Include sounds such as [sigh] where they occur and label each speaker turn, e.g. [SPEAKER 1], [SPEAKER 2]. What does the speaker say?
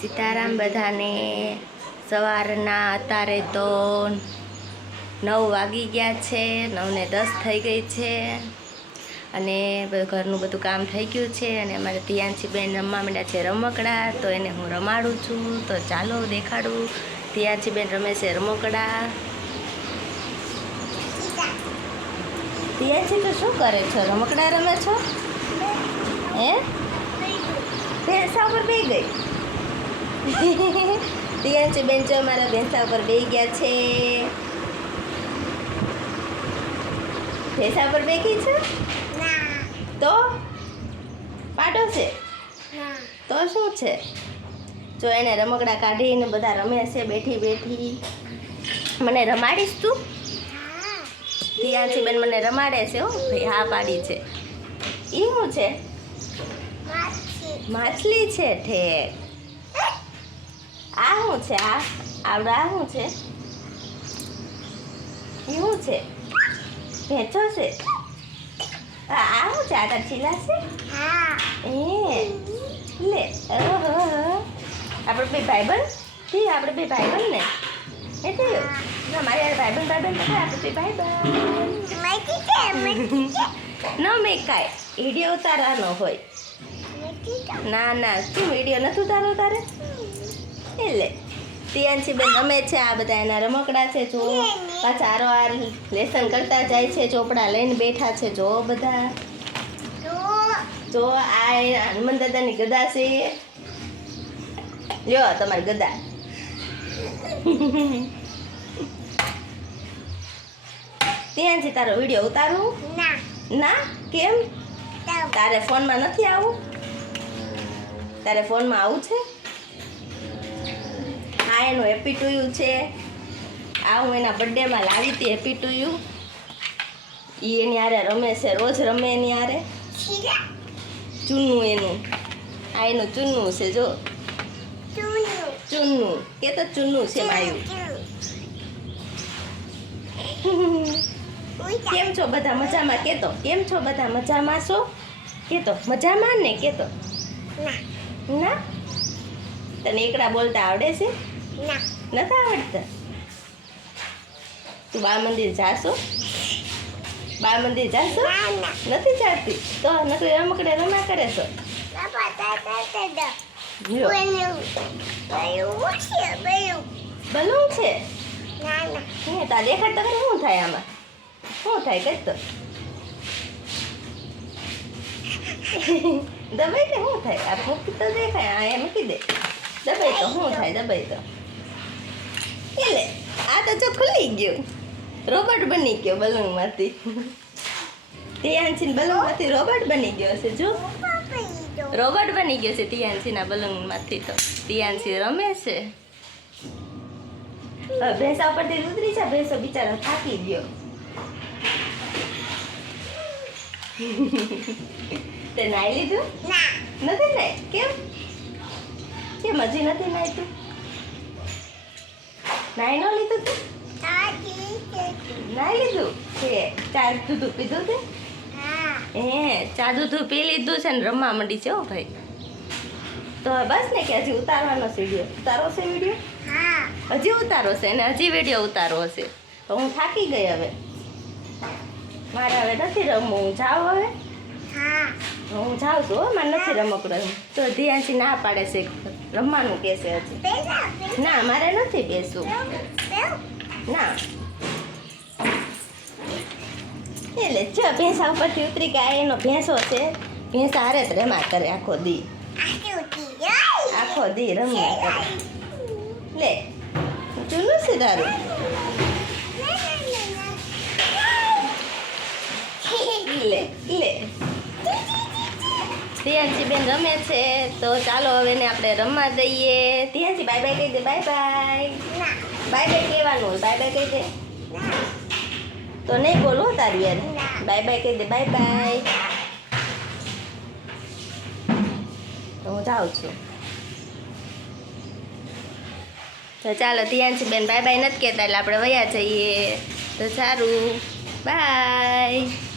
[SPEAKER 1] સીતારામ બધાને સવારના અત્યારે તો નવ વાગી ગયા છે, નવને દસ થઈ ગઈ છે અને ઘરનું બધું કામ થઈ ગયું છે અને અમારે તિયાંશી બેન રમવા માંડ્યા છે રમકડા, તો એને હું રમાડું છું. તો ચાલો દેખાડું. તિયાંશી બેન રમે છે રમકડા. તિયાંશી તો શું કરે છો? રમકડા રમે છો? હે? ઉપર બે ગઈ? [laughs] તિયાંશી બેન જો મારા ભેંસા ઉપર બે ગયા છે. ભેંસા ઉપર બેઠી છે? તો? પાડો છે? તો શું છે? જો એને રમકડા કાઢીને બધા રમે છે બેઠી બેઠી. મને રમાડીશ તું? તિયાંશી બેન મને રમાડે છે હો. ભાઈ હા પાડી છે. એ શું છે? માછલી છે ઠેક. આ શું છે આ આવડો આ શું છે. એ શું છે? ભેંચો છે? આ શું છે આ તાર ચીલા છે? એ લે આપણે બે ભાઈબંધ? ઠીક આપણે બે ભાઈબંધ ને એટલે ના મારે યાર ભાઈબંધ ભાઈબંધ નથી આપણે બે ભાઈબંધ. ન મેં કાંઈ વીડિયો ઉતારવાનો હોય. ના ના શું વીડિયો નથી ઉતારો તારે? એટલે તિયાંશી બેન ગમે છે આ બધા એના રમકડા છે જો પાછા આરો આર લેસન કરતા જાય છે ચોપડા લઈને બેઠા છે જો બધા. જો આ હનુમાન દાદાની ગદા છે લ્યો તમારી ગદા. ત્યાંથી તારો વીડિયો ઉતારું? ના. કેમ? તારે ફોનમાં નથી આવું? તારે ફોનમાં આવું છે? આ એનું હેપી ટુ યુ છે. આ હું એના બર્થડેમાં લાવી હતી હેપી ટુ એ એની હારે રમે છે, રોજ રમે એની હારે. ચૂનું એનું. આ એનું ચૂનું છે, જો. ચૂનું. કે તો ચૂનું છે માયું કેમ છો બધા મજામાં? કેતો કેમ છો બધા મજામાં છો? કેતો મજામાં ને? કેતો ના. તને એકડા બોલતા આવડે છે? નથી આવડતા. તું બાળ મંદિર જાશો? બાળ મંદિર જાશો? નથી જાતી? તો નકરી રમકડે રમા કરે છો. બલૂન છે? તા દેખાડ તો શું થાય આમાં? શું થાય કઈ તો. દબાઈ તો શું થાય? આ મૂકી તો દેખાય આ એ મૂકી દે. દબાઈ તો શું થાય દબાઈ તો. એટલે આ તો જો ખુલી ગયું. રોબોટ બની ગયો બલૂનમાંથી. તિયાંશીન બલૂનમાંથી રોબોટ બની ગયો છે જો. રોબોટ બની ગયો છે તિયાંશીના બલૂનમાંથી તો. તિયાંશી રમે છે. ભેંસા ઉપરથી ઉતરી છે ભેંસો બિચારો થાકી ગયો. તે નાઈ લીધું? નથી ને? કેમ? કેમ હજી નથી નાઈ તું? નાઈ ન લીધું તું નાઈ લીધું? કે ચા દૂધ પીધું તે? હે. ચા દૂધ પી લીધું છે ને રમવા માંડી છે હો ભાઈ. તો બસ ને કે હજી ઉતારવાનો છે વીડિયો ઉતારો છે વીડિયો હજી ઉતારો છે ને હજી વીડિયો ઉતારો હશે. તો હું થાકી ગઈ હવે. મારે હવે નથી રમવું. હું જાઉં હવે. હું. જાઉં છું મારે નથી રમકડું તો ધ્યાનથી ના પાડે છે, રમવાનું કે છે હજી. ના, મારે નથી બેસવું. ના. એટલે જો, ભેંસા ઉપરથી ઉતરી ગયા, એનો ભેંસો છે. ભેંસા હારે જ રમા કરે આખો દી. આખો દી રમ્યા કરે. લે, જૂનું છે તારું? લે લે. ત્યાંથી બેન રમે છે. તો ચાલો હવે એને આપણે રમવા દઈએ. ધ્યાનજી બાય બાય કહી દે બાય બાય બાય બાય કહેવાનું બાય બાય કહી દે. તો નહીં બોલો તારી યાર. બાય બાય કહી દે બાય બાય હું જાઉં છું. તો ચાલો ત્યાંથી બેન બાય બાય નથી કહેતા એટલે આપણે વયા જઈએ. તો સારું. બાય